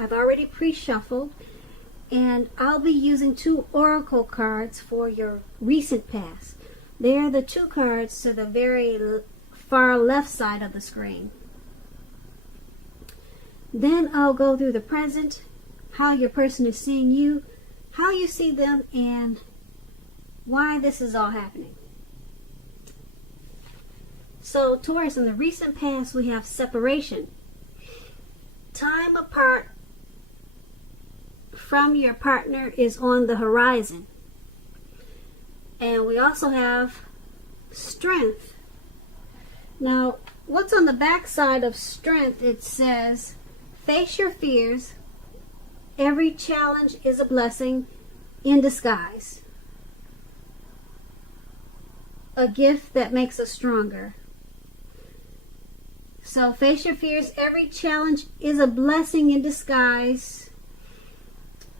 I've already pre-shuffled, and I'll be using 2 oracle cards for your recent past. They're the 2 cards to the very far left side of the screen. Then I'll go through the present, how your person is seeing you, how you see them, and why this is all happening. So, Taurus, in the recent past, we have separation. Time apart from your partner is on the horizon. And we also have strength. Now, what's on the back side of strength? It says, face your fears. Every challenge is a blessing in disguise. A gift that makes us stronger. So face your fears. Every challenge is a blessing in disguise.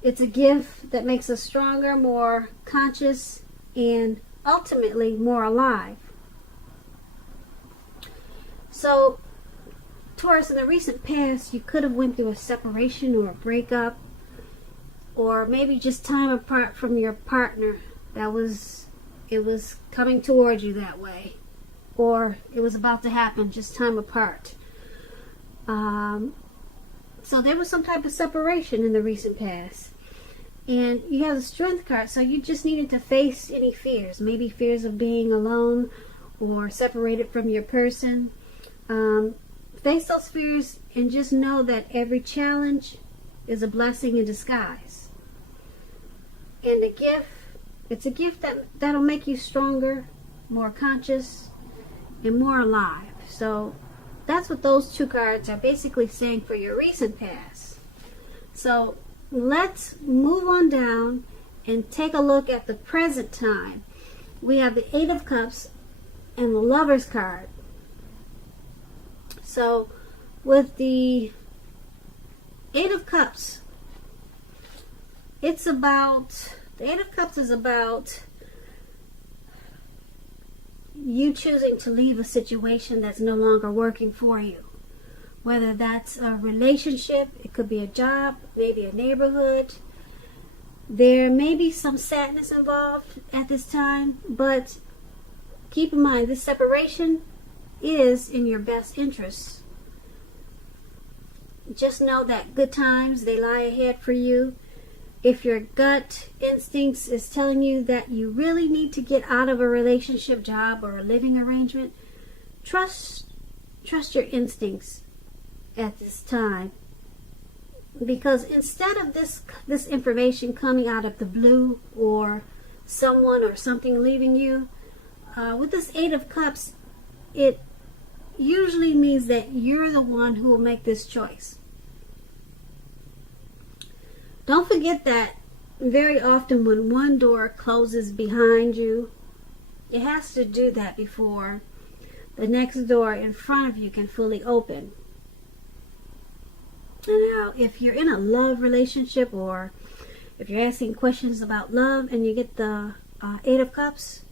It's a gift that makes us stronger, more conscious, and ultimately more alive. So, Taurus, in the recent past, you could have went through a separation or a breakup, or maybe just time apart from your partner. It was coming towards you that way, or it was about to happen, just time apart. So there was some type of separation in the recent past. And you have the strength card, so you just needed to face any fears. Maybe fears of being alone or separated from your person. Face those fears and just know that every challenge is a blessing in disguise. And it's a gift that'll make you stronger, more conscious, and more alive. So that's what those 2 cards are basically saying for your recent past. So let's move on down and take a look at the present time. We have the 8 of Cups and the Lovers card. So with the 8 of Cups, the 8 of Cups is about you choosing to leave a situation that's no longer working for you. Whether that's a relationship, it could be a job, maybe a neighborhood. There may be some sadness involved at this time, but keep in mind, this separation is in your best interest. Just know that good times, they lie ahead for you. If your gut instincts is telling you that you really need to get out of a relationship, job, or a living arrangement, trust your instincts at this time. Because instead of this information coming out of the blue, or someone or something leaving you, with this 8 of Cups, it usually means that you're the one who will make this choice. Don't forget that very often when one door closes behind you, it has to do that before the next door in front of you can fully open. And now, if you're in a love relationship, or if you're asking questions about love and you get the 8 of Cups,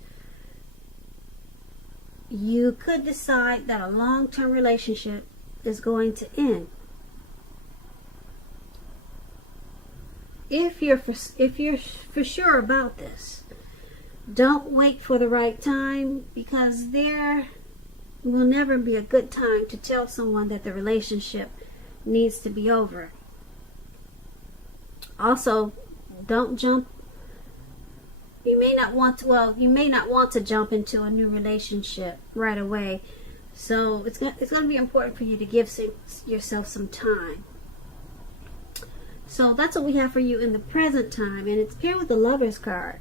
you could decide that a long-term relationship is going to end. If you're for sure about this, don't wait for the right time, because there will never be a good time to tell someone that the relationship needs to be over. Also, don't jump. You may not want to jump into a new relationship right away. So it's going to be important for you to give yourself some time. So that's what we have for you in the present time, and it's paired with the Lovers card.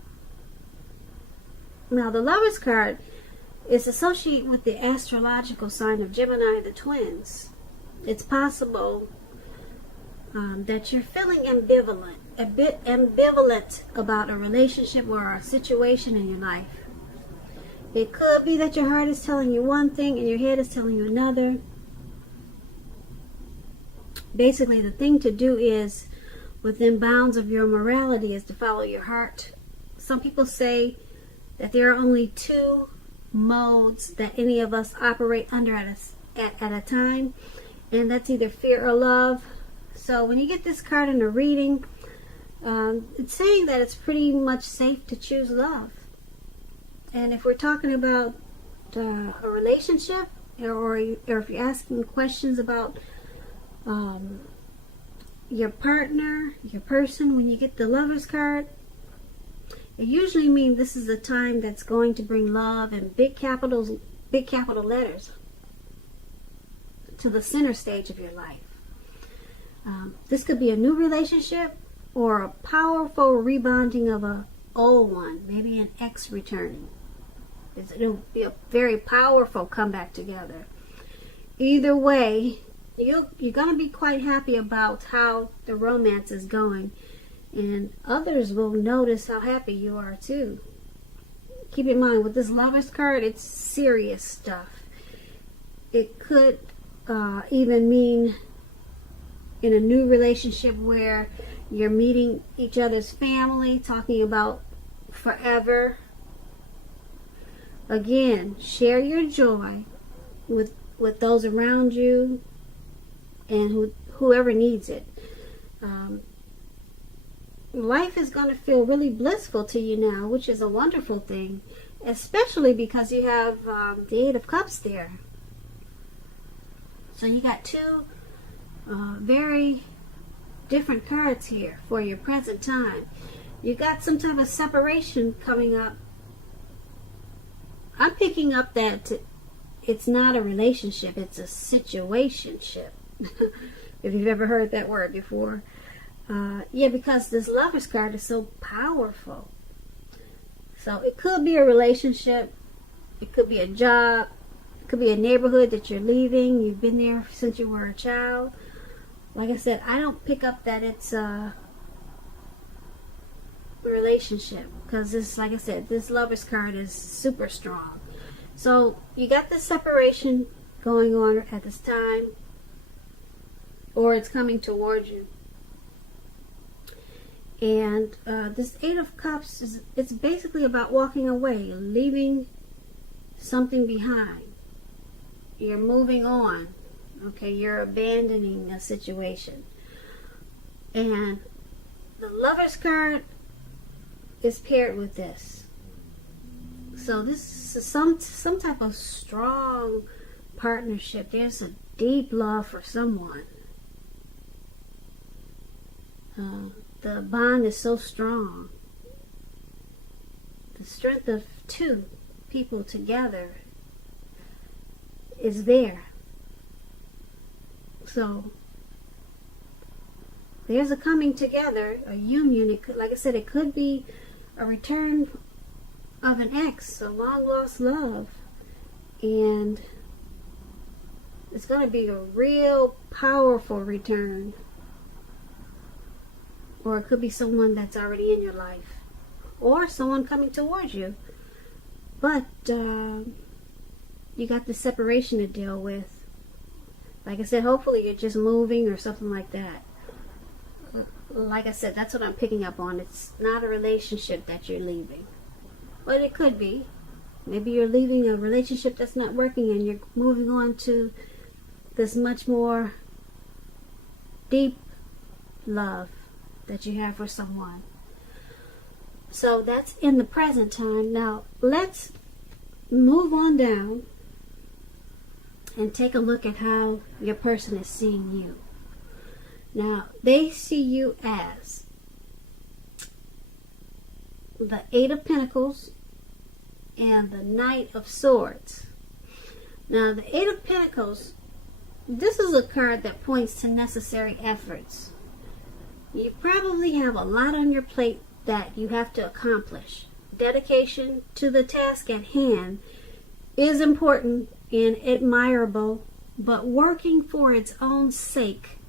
Now, the Lovers card is associated with the astrological sign of Gemini, the twins. It's possible that you're feeling a bit ambivalent about a relationship or a situation in your life. It could be that your heart is telling you one thing and your head is telling you another. Basically, the thing to do is, within bounds of your morality, is to follow your heart. Some people say that there are only 2 modes that any of us operate under at a time, and that's either fear or love. So when you get this card in a reading, it's saying that it's pretty much safe to choose love. And if we're talking about a relationship, or if you're asking questions about your partner, your person, when you get the Lover's card, it usually means this is a time that's going to bring love and big capital letters to the center stage of your life. This could be a new relationship or a powerful rebonding of an old one, maybe an ex returning. It'll be a very powerful comeback together. Either way, you're going to be quite happy about how the romance is going, and others will notice how happy you are too. Keep in mind, with this Lover's card, it's serious stuff. It could even mean in a new relationship where you're meeting each other's family, talking about forever. Again, share your joy with those around you and whoever needs it. Life is going to feel really blissful to you now, which is a wonderful thing, especially because you have the Eight of Cups there. So you got two very different cards here for your present time. You got some type of separation coming up. I'm picking up that it's not a relationship, it's a situationship. If you've ever heard that word before. Yeah, because this Lover's card is so powerful. So it could be a relationship, it could be a job, it could be a neighborhood that you're leaving. You've been there since you were a child. Like I said, I don't pick up that it's a relationship, because this, like I said, this Lover's card is super strong. So you got this separation going on at this time, or it's coming towards you. And this Eight of Cups it's basically about walking away, leaving something behind. You're moving on. Okay, you're abandoning a situation. And the Lover's card is paired with this. So this is some type of strong partnership. There's a deep love for someone. The bond is so strong. The strength of two people together is there. So there's a coming together, a union. It could, like I said, it could be a return of an ex, a long lost love, and it's going to be a real powerful return. Or it could be someone that's already in your life, or someone coming towards you. But you got the separation to deal with. Like I said, hopefully you're just moving or something like that. Like I said, that's what I'm picking up on. It's not a relationship that you're leaving. But it could be. Maybe you're leaving a relationship that's not working and you're moving on to this much more deep love that you have for someone. So that's in the present time. Now let's move on down and take a look at how your person is seeing you. Now they see you as the Eight of Pentacles and the Knight of Swords. Now the Eight of Pentacles, this is a card that points to necessary efforts. You probably have a lot on your plate that you have to accomplish. Dedication to the task at hand is important and admirable, but working for its own sake,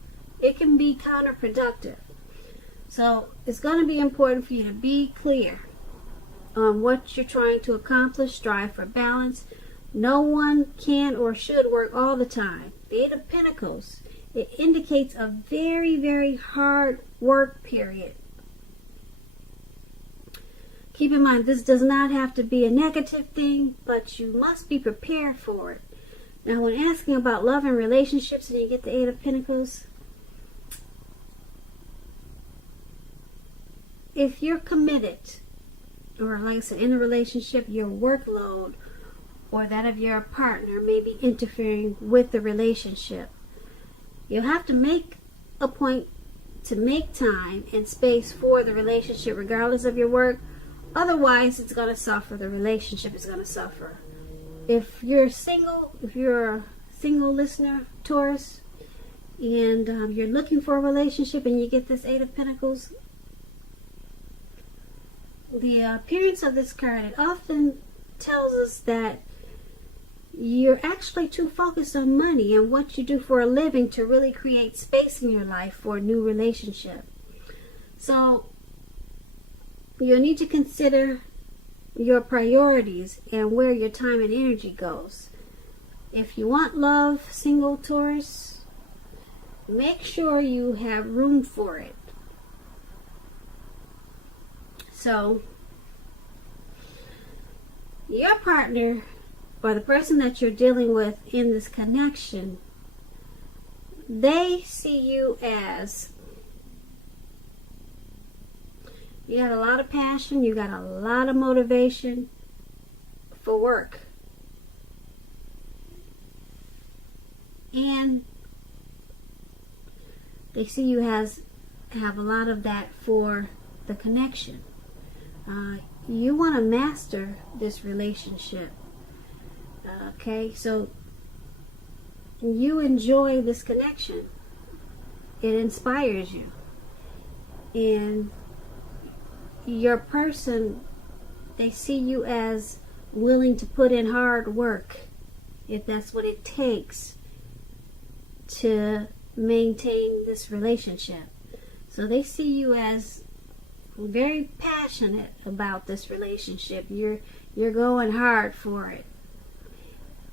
it can be counterproductive. So it's going to be important for you to be clear on what you're trying to accomplish. Strive for balance. No one can or should work all the time. The Eight of Pentacles, it indicates a very, very hard work period. Keep in mind, this does not have to be a negative thing, but you must be prepared for it. Now, when asking about love and relationships and you get the Eight of Pentacles, if you're committed, or like I said, in a relationship, your workload or that of your partner may be interfering with the relationship. You'll have to make a point to make time and space for the relationship regardless of your work. Otherwise, it's going to suffer. The relationship is going to suffer. If you're a single listener, Taurus, and you're looking for a relationship and you get this Eight of Pentacles, the appearance of this card, it often tells us that you're actually too focused on money and what you do for a living to really create space in your life for a new relationship. So you'll need to consider your priorities and where your time and energy goes. If you want love, single Taurus, make sure you have room for it. So your partner, or the person that you're dealing with in this connection, they see you as, you got a lot of passion, you got a lot of motivation for work. And they see you have a lot of that for the connection. You want to master this relationship. Okay, so you enjoy this connection. It inspires you. And your person, they see you as willing to put in hard work, if that's what it takes to maintain this relationship. So they see you as very passionate about this relationship. You're going hard for it.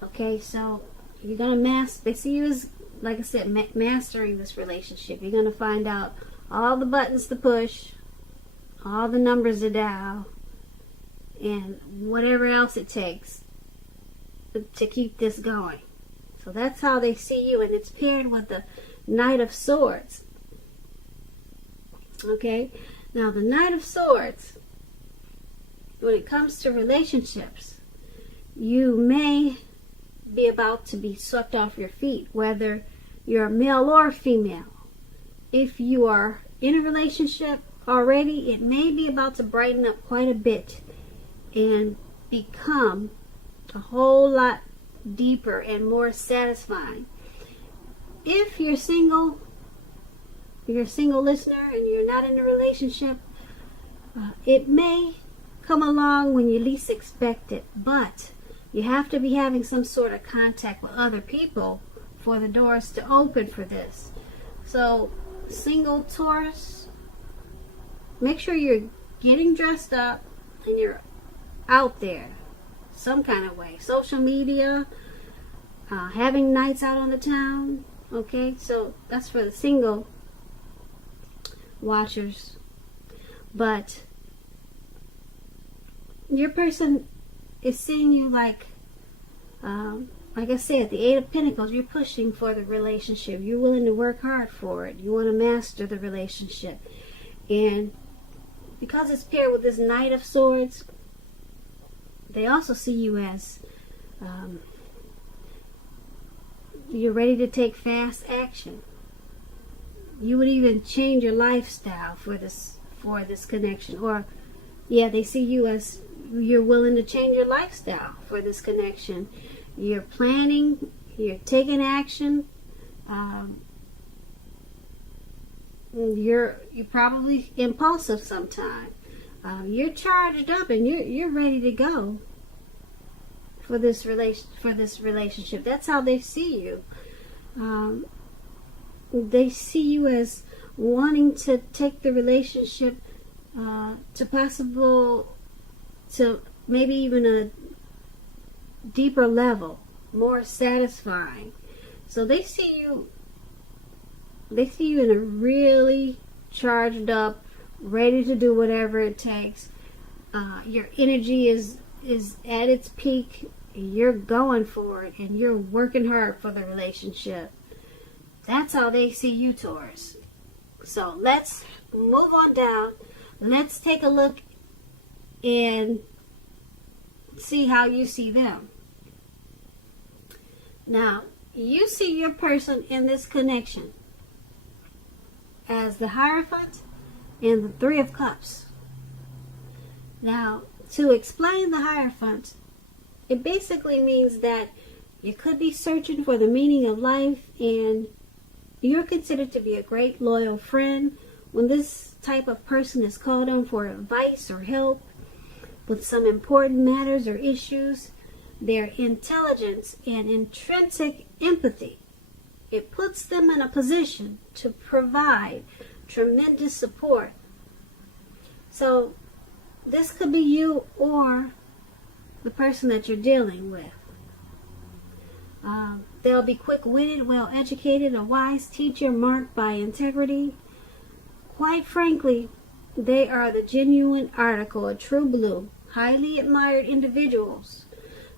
Okay, so you're going to they see you as, like I said, mastering this relationship. You're going to find out all the buttons to push, all the numbers to dial, and whatever else it takes to keep this going. So that's how they see you, and it's paired with the Knight of Swords. Okay, now the Knight of Swords, when it comes to relationships, you may be about to be swept off your feet, whether you're male or female. If you are in a relationship already, it may be about to brighten up quite a bit and become a whole lot deeper and more satisfying. If you're single listener and you're not in a relationship, it may come along when you least expect it, but you have to be having some sort of contact with other people for the doors to open for this. So, single Taurus, make sure you're getting dressed up and you're out there some kind of way. Social media, having nights out on the town. Okay, so that's for the single watchers. But your person is seeing you like I said, the Eight of Pentacles, you're pushing for the relationship. You're willing to work hard for it. You want to master the relationship. And because it's paired with this Knight of Swords, they also see you as you're ready to take fast action. You would even change your lifestyle for this connection. Or, yeah, they see you as you're willing to change your lifestyle for this connection. You're planning, you're taking action. You're probably impulsive sometimes. You're charged up and you're ready to go for this relationship. That's how they see you. They see you as wanting to take the relationship to maybe even a deeper level, more satisfying. So they see you in a really charged up, ready to do whatever it takes. Your energy is at its peak. You're going for it and you're working hard for the relationship. That's how they see you, Taurus. So let's move on down let's take a look and see how you see them. Now, you see your person in this connection as the Hierophant and the Three of Cups. Now, to explain the Hierophant, it basically means that you could be searching for the meaning of life, and you're considered to be a great loyal friend. When this type of person is called on for advice or help with some important matters or issues, their intelligence and intrinsic empathy, it puts them in a position to provide tremendous support. So this could be you or the person that you're dealing with. They'll be quick-witted, well-educated, a wise teacher marked by integrity. Quite frankly, they are the genuine article, a true blue, highly admired individuals.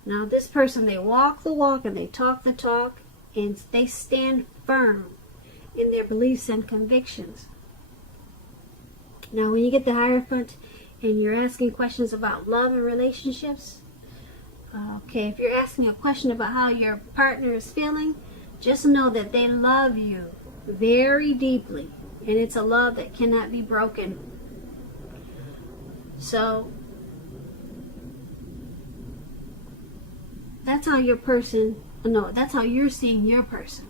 Now, this person, they walk the walk and they talk the talk, and they stand firm in their beliefs and convictions. Now, when you get the Hierophant and you're asking questions about love and relationships, okay, if you're asking a question about how your partner is feeling, just know that they love you very deeply, and it's a love that cannot be broken. So that's how your person, no, that's how you're seeing your person.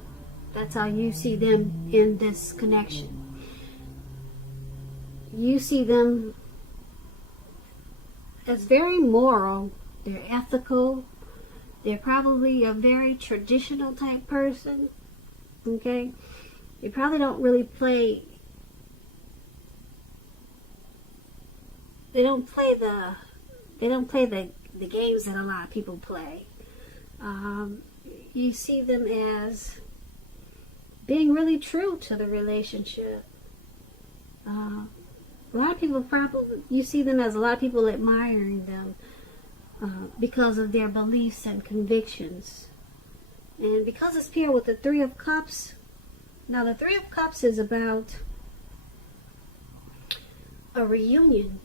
That's how you see them in this connection. You see them as very moral. They're ethical. They're probably a very traditional type person. Okay? They probably don't really play. They don't play the games that a lot of people play. You see them as being really true to the relationship. A lot of people probably, you see them as a lot of people admiring them because of their beliefs and convictions. And because it's paired with the Three of Cups, now the Three of Cups is about a reunion,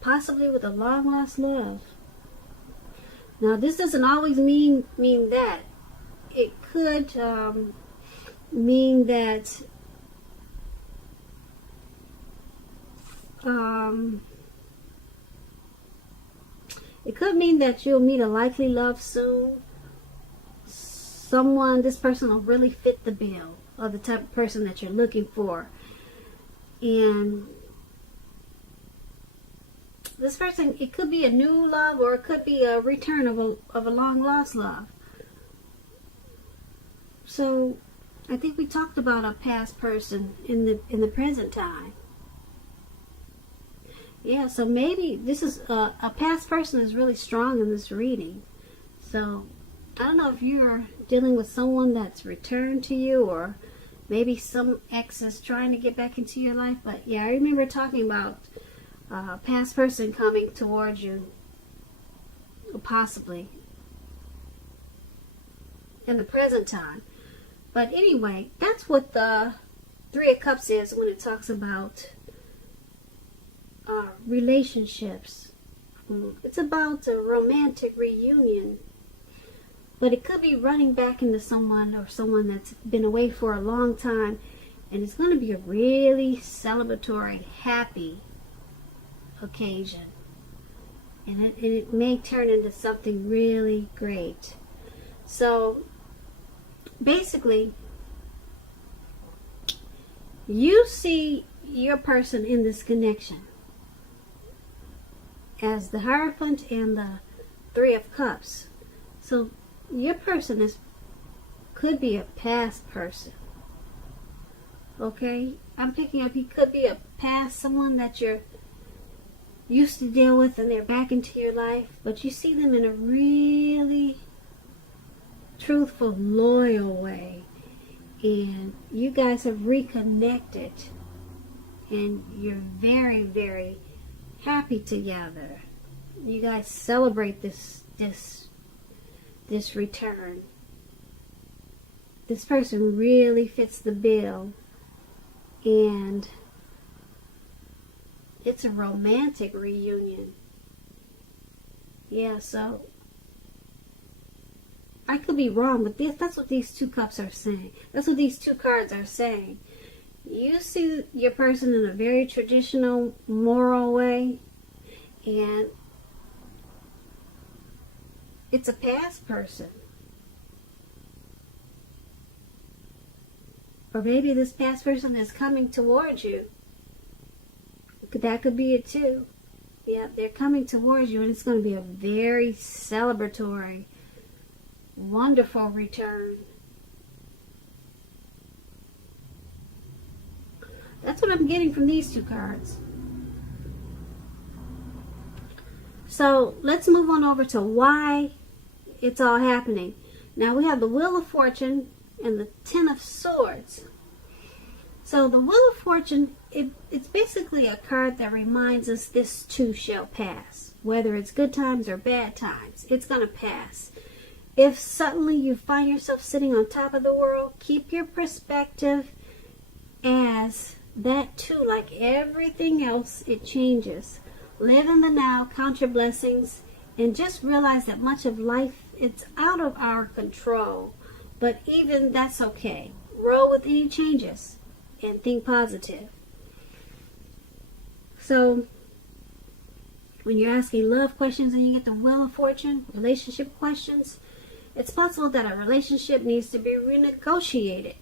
possibly with a long-lost love. Now, this doesn't always mean that. It could mean that you'll meet a likely love soon. This person will really fit the bill of the type of person that you're looking for. And this person, it could be a new love, or it could be a return of a long lost love. So I think we talked about a past person in the present time. Yeah, so maybe this is a past person is really strong in this reading. So I don't know if you're dealing with someone that's returned to you, or maybe some ex is trying to get back into your life. But yeah, I remember talking about a past person coming towards you, possibly in the present time. But anyway, that's what the Three of Cups is when it talks about relationships. It's about a romantic reunion, but it could be running back into someone, or someone that's been away for a long time, and it's going to be a really celebratory, happy occasion, and it may turn into something really great. So basically, you see your person in this connection as the Hierophant and the Three of Cups. So your person could be a past person. Okay? I'm picking up, he could be a past, someone that you're used to deal with, and they're back into your life, but you see them in a really truthful, loyal way, and you guys have reconnected, and you're very, very happy together. You guys celebrate this return. This person really fits the bill, and It's a romantic reunion. Yeah, so I could be wrong, but that's what these two cups are saying. That's what these two cards are saying. You see your person in a very traditional, moral way, and it's a past person. Or maybe this past person is coming towards you. That could be it too. Yeah, they're coming towards you, and it's going to be a very celebratory, wonderful return. That's what I'm getting from these two cards. So let's move on over to why it's all happening. Now we have the Wheel of Fortune and the Ten of Swords. So the Wheel of Fortune, it's basically a card that reminds us this too shall pass. Whether it's good times or bad times, it's going to pass. If suddenly you find yourself sitting on top of the world, keep your perspective as that too, like everything else, it changes. Live in the now, count your blessings, and just realize that much of life, it's out of our control. But even that's okay. Roll with any changes and think positive. So, when you're asking love questions and you get the Wheel of Fortune, relationship questions, it's possible that a relationship needs to be renegotiated,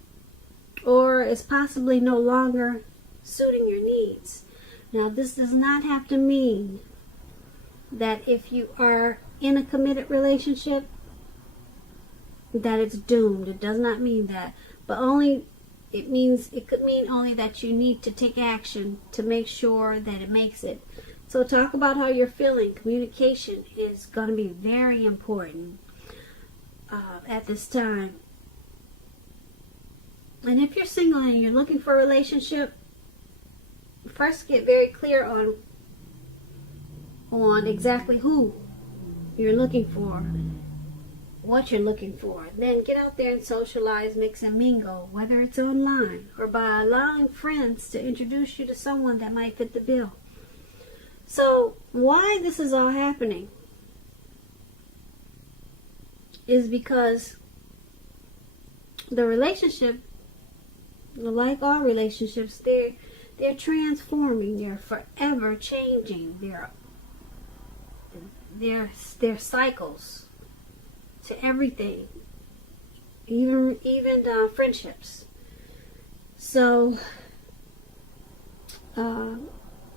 or is possibly no longer suiting your needs. Now, this does not have to mean that if you are in a committed relationship, that it's doomed. It does not mean that. But it could mean only that you need to take action to make sure that it makes it. So talk about how you're feeling. Communication is going to be very important at this time. And if you're single and you're looking for a relationship, first get very clear on exactly who you're looking for, what you're looking for. Then get out there and socialize, mix and mingle, whether it's online or by allowing friends to introduce you to someone that might fit the bill. So why this is all happening is because the relationship, like all relationships, they're transforming, they're forever changing, they're cycles to everything, even friendships. So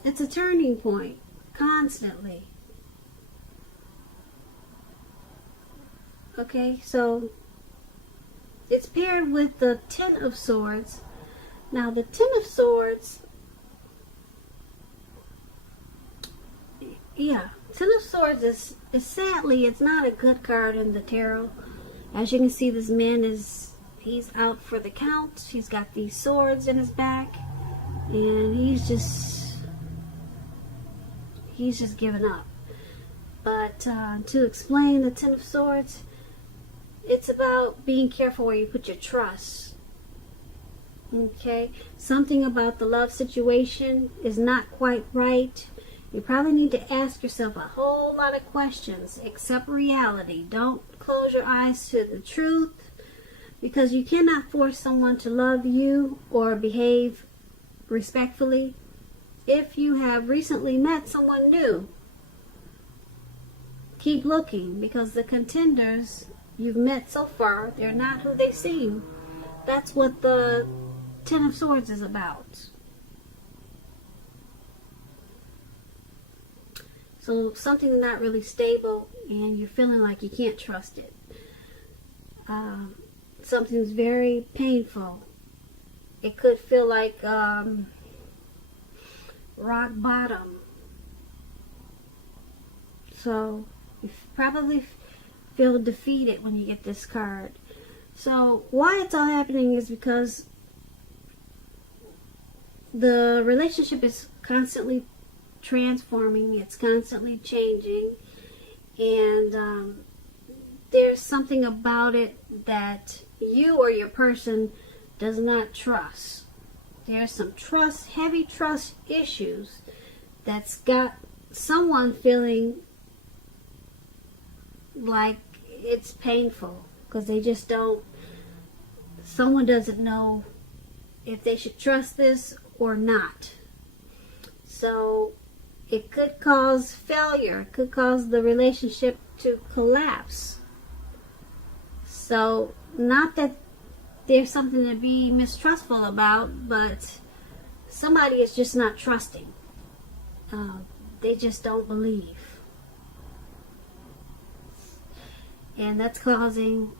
it's a turning point constantly. Okay, so it's paired with the Ten of Swords. Now the Ten of Swords, Ten of Swords is sadly, it's not a good card in the tarot. As you can see, this man he's out for the count. He's got these swords in his back, and he's just given up. But to explain the Ten of Swords, it's about being careful where you put your trust. Okay, something about the love situation is not quite right. You probably need to ask yourself a whole lot of questions. Accept reality. Don't close your eyes to the truth, because you cannot force someone to love you or behave respectfully if you have recently met someone new. Keep looking, because the contenders you've met so far, they're not who they seem. That's what the Ten of Swords is about. So something not really stable, and you're feeling like you can't trust it. Something's very painful. It could feel like rock bottom. So you probably feel defeated when you get this card. So why it's all happening is because the relationship is constantly transforming, it's constantly changing, and there's something about it that you or your person does not trust. There's some heavy trust issues that's got someone feeling like it's painful because they just don't, someone doesn't know if they should trust this or not. So it could cause failure. It could cause the relationship to collapse. So not that there's something to be mistrustful about, but somebody is just not trusting. They just don't believe. And that's causing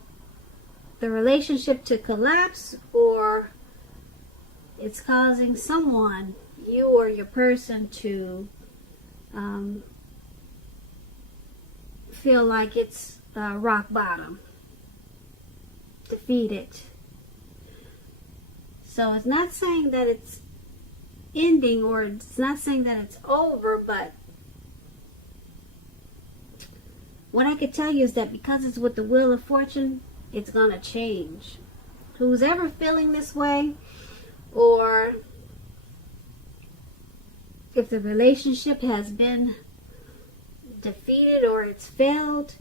the relationship to collapse, or it's causing someone, you or your person, to feel like it's rock bottom, defeated. So it's not saying that it's ending, or it's not saying that it's over, but what I could tell you is that because it's with the Wheel of Fortune, it's going to change. Who's ever feeling this way, or if the relationship has been defeated or it's failed,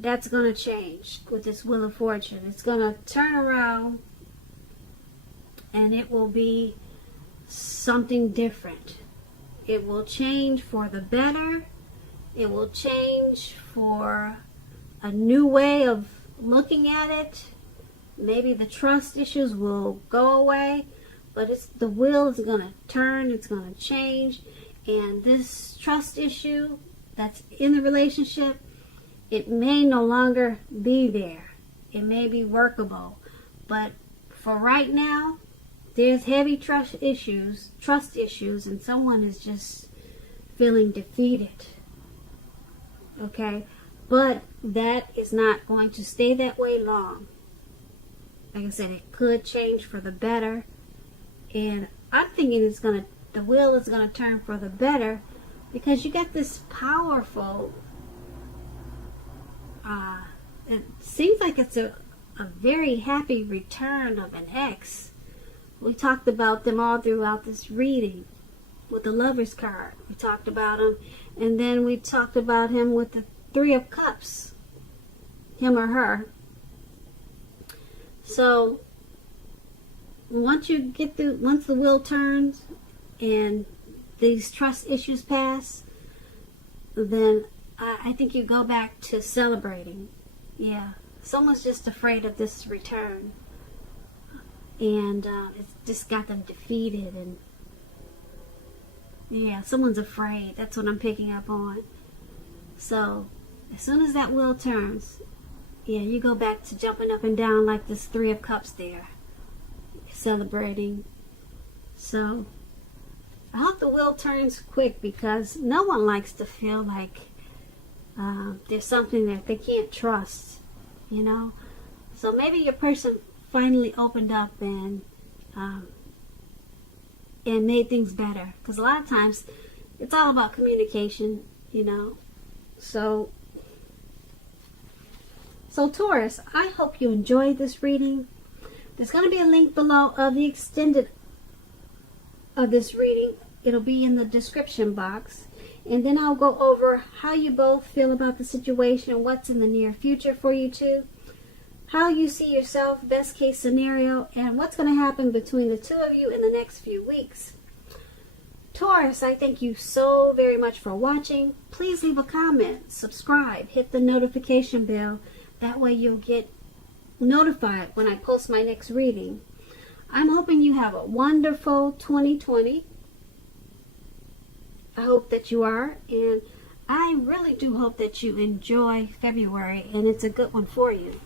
that's going to change with this Wheel of Fortune. It's going to turn around and it will be something different. It will change for the better. It will change for a new way of looking at it. Maybe the trust issues will go away, but the wheel is going to turn, it's going to change, and this trust issue that's in the relationship, it may no longer be there. It may be workable, but for right now, there's heavy trust issues, and someone is just feeling defeated. Okay? But that is not going to stay that way long. Like I said, it could change for the better. And I'm thinking the wheel is going to turn for the better, because you got this powerful, it seems like it's a very happy return of an ex. We talked about them all throughout this reading. With the Lover's card, we talked about him. And then we talked about him with the Three of Cups. Him or her. So, once the wheel turns and these trust issues pass, then I think you go back to celebrating. Yeah. Someone's just afraid of this return. And it's just got them defeated, and yeah, someone's afraid. That's what I'm picking up on. So as soon as that wheel turns, yeah, you go back to jumping up and down like this Three of Cups there, celebrating. So I hope the wheel turns quick, because no one likes to feel like there's something that they can't trust, you know. So maybe your person finally opened up and made things better, because a lot of times it's all about communication, you know. So Taurus, I hope you enjoyed this reading. There's going to be a link below of the extended of this reading. It'll be in the description box, and then I'll go over how you both feel about the situation, what's in the near future for you two, how you see yourself, best case scenario, and what's going to happen between the two of you in the next few weeks. Taurus, I thank you so very much for watching. Please leave a comment, subscribe, hit the notification bell. That way you'll get notified when I post my next reading. I'm hoping you have a wonderful 2020. I hope that you are, and I really do hope that you enjoy February, and it's a good one for you.